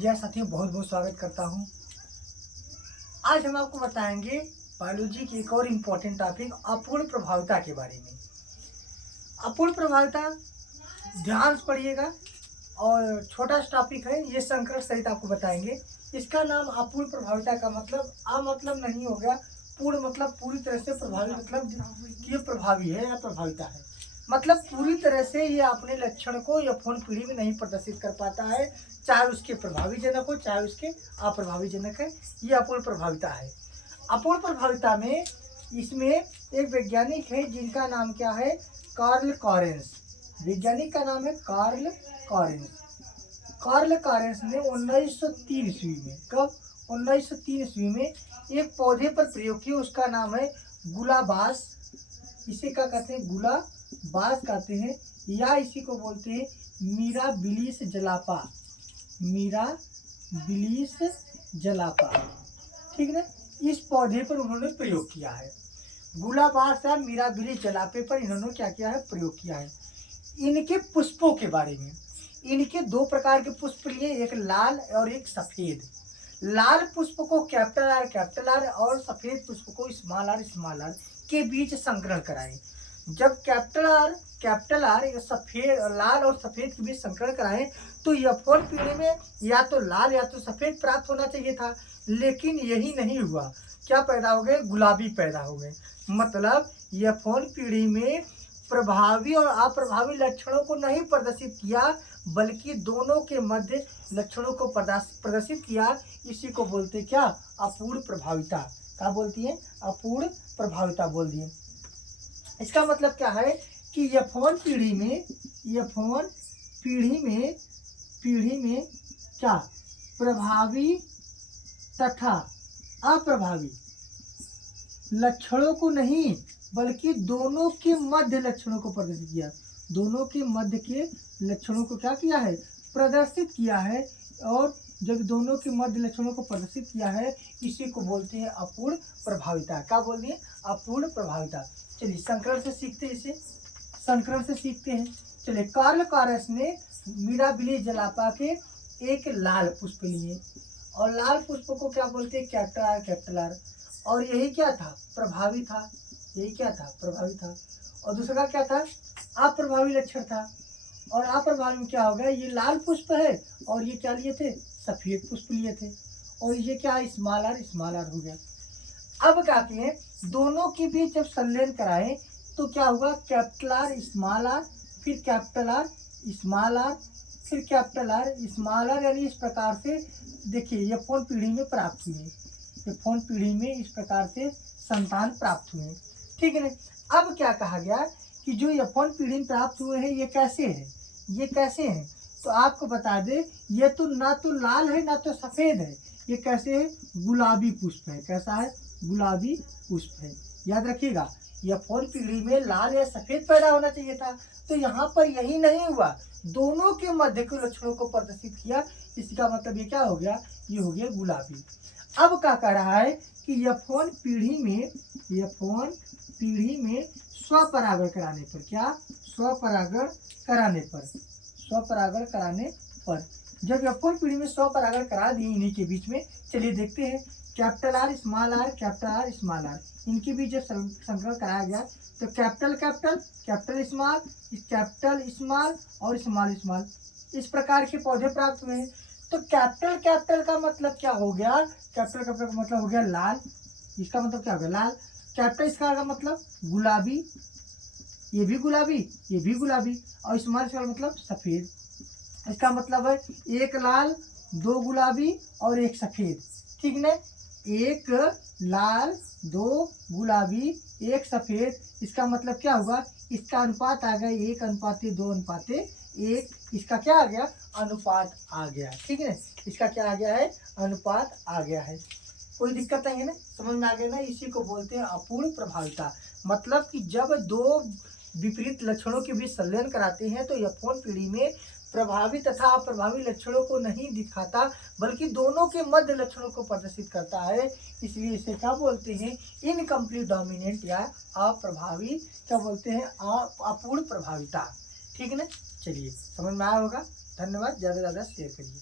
जय साथियों, बहुत बहुत स्वागत करता हूँ। आज हम आपको बताएंगे बायोलॉजी की एक और इम्पोर्टेंट टॉपिक अपूर्ण प्रभाविता के बारे में। अपूर्ण प्रभाविता ध्यान से पढ़िएगा और छोटा सा टॉपिक है, ये संकरण सहित आपको बताएंगे। इसका नाम अपूर्ण प्रभाविता का मतलब मतलब नहीं हो गया, पूर्ण मतलब पूरी तरह से प्रभावी, मतलब ये प्रभावी है या प्रभाविता है, मतलब पूरी तरह से ये अपने लक्षण को यौन पीढ़ी में नहीं प्रदर्शित कर पाता है, चाहे उसके प्रभावी जनक हो चाहे उसके अप्रभावी जनक है। ये अपूर्ण प्रभाविता है। अपूर्ण प्रभाविता में इसमें एक वैज्ञानिक है जिनका नाम क्या है, कार्ल कॉरेंस। वैज्ञानिक का नाम है कार्ल कॉरेंस। कार्ल कॉरेंस ने 1903 ईस्वी में, कब 1903 ईस्वी में एक पौधे पर प्रयोग किया, उसका नाम है गुलाबास। इसे क्या कहते हैं, गुलाबास कहते हैं, या इसी को बोलते हैं मिराबिलिस जलापा। मिराबिलिस जलापा, ठीक ना। इस पौधे पर उन्होंने प्रयोग किया है, गुलाबास या मिराबिलिस जलापे पर इन्होंने क्या किया है, प्रयोग किया है। इनके पुष्पों के बारे में, इनके दो प्रकार के पुष्प लिए, एक लाल और एक सफेद। लाल पुष्प को कैपिटल आर और सफेद पुष्प को स्मॉल आर के बीच संकरण कराएं। जब कैपिटल आर या सफेद, लाल और सफेद के बीच संकरण कराएं तो यफोन पीढ़ी में या तो लाल या तो सफेद प्राप्त होना चाहिए था, लेकिन यही नहीं हुआ। क्या पैदा हो गए, गुलाबी पैदा हो गए। मतलब यफोन पीढ़ी में प्रभावी और अप्रभावी लक्षणों को नहीं प्रदर्शित किया, बल्कि दोनों के मध्य लक्षणों को प्रदर्शित किया। इसी को बोलते क्या, अपूर्ण प्रभाविता। क्या बोलती है, अपूर्ण प्रभाविता बोल दिए। इसका मतलब क्या है कि यफोन पीढ़ी में क्या प्रभावी तथा अप्रभावी लक्षणों को नहीं, बल्कि दोनों के मध्य लक्षणों को प्रदर्शित किया। दोनों के मध्य के लक्षणों को क्या किया है, प्रदर्शित किया है। और जब दोनों के मध्य लक्षणों को प्रदर्शित किया है, इसी को बोलते हैं अपूर्ण प्रभाविता। क्या बोल दिए, अपूर्ण प्रभाविता। चलिए संकरण से सीखते हैं, इसे संकरण से सीखते हैं। चलिए, कार्ल कॉरेंस ने मिराबिलिस जलापा के एक लाल पुष्प लिए, और लाल पुष्प को क्या बोलते हैं, कैपिटल आर। और यही क्या था, प्रभावी था। यही क्या था, प्रभावी था। और दूसरा क्या था, अप्रभावी लक्षण था। और अप्रभावी में क्या हो गया, ये लाल पुष्प है और ये क्या लिए थे, सफेद पुष्प लिए थे। और ये क्या, स्मॉल आर हो गया। अब क्या किए, दोनों के बीच जब संलयन कराए तो क्या हुआ, कैपिटल आर स्मॉल आर, फिर कैपिटल आर स्मॉल आर, फिर कैपिटल आर स्मॉल आर। यानी इस प्रकार से देखिए यफोन पीढ़ी में प्राप्त हुए, यफोन पीढ़ी में इस प्रकार से संतान प्राप्त हुए, ठीक है ना। अब क्या कहा गया कि जो यफोन पीढ़ी में प्राप्त हुए हैं, ये कैसे है, ये कैसे हैं, तो आपको बता दे, ये तो ना तो लाल है ना तो सफेद है, ये कैसे है, गुलाबी पुष्प है। कैसा है, गुलाबी पुष्प है। याद रखिएगा, यफोन पीढ़ी में लाल या सफेद पैदा होना चाहिए था, तो यहाँ पर यही नहीं हुआ, दोनों के मध्य के लक्षणों को प्रदर्शित किया। इसका मतलब ये क्या हो गया, ये हो गया गुलाबी। अब क्या कह रहा है कि यफोन पीढ़ी में स्वपरागण कराने पर, क्या, स्वपरागण कराने पर, जब यफोन पीढ़ी में स्वपरागण करा दिए इन्हीं के बीच में, चलिए देखते हैं। Capital R small R, capital R small R, इनके बीच जब संकरण कराया गया तो कैपिटल स्मॉल और स्मॉल, इस प्रकार के पौधे प्राप्त हुए हैं। तो कैपिटल का मतलब क्या हो गया, कैपिटल का मतलब हो गया लाल। इसका मतलब क्या हो गया, लाल। कैपिटल इसका का मतलब गुलाबी, ये भी गुलाबी, और स्मॉल का मतलब सफेद। इसका मतलब है एक लाल, दो गुलाबी और एक सफेद, ठीक ना। एक लाल, दो गुलाबी, एक सफेद। इसका मतलब क्या हुआ, इसका अनुपात आ गया 1:2:1। इसका क्या आ गया, अनुपात आ गया, ठीक है। इसका क्या आ गया है, अनुपात आ गया है। कोई दिक्कत नहीं है ना, समझ में आ गया ना। इसी को बोलते हैं अपूर्ण प्रभाविता। मतलब कि जब दो विपरीत लक्षणों के बीच संलयन कराते हैं तो यफोन पीढ़ी में प्रभावी तथा अप्रभावी लक्षणों को नहीं दिखाता, बल्कि दोनों के मध्य लक्षणों को प्रदर्शित करता है। इसलिए इसे क्या बोलते हैं, इनकम्प्लीट डोमिनेंट या अप्रभावी, क्या बोलते हैं, अपूर्ण प्रभाविता, ठीक है ना। चलिए समझ में आया होगा। धन्यवाद, ज़्यादा से ज़्यादा शेयर करिए।